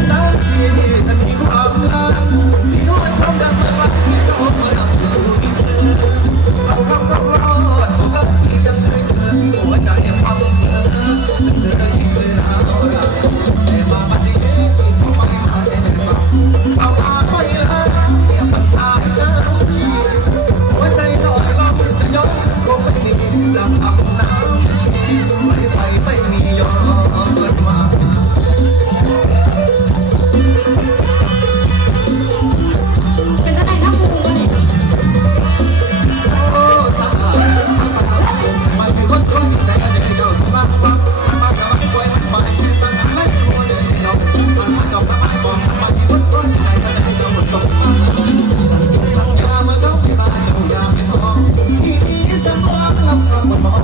without you. I'm a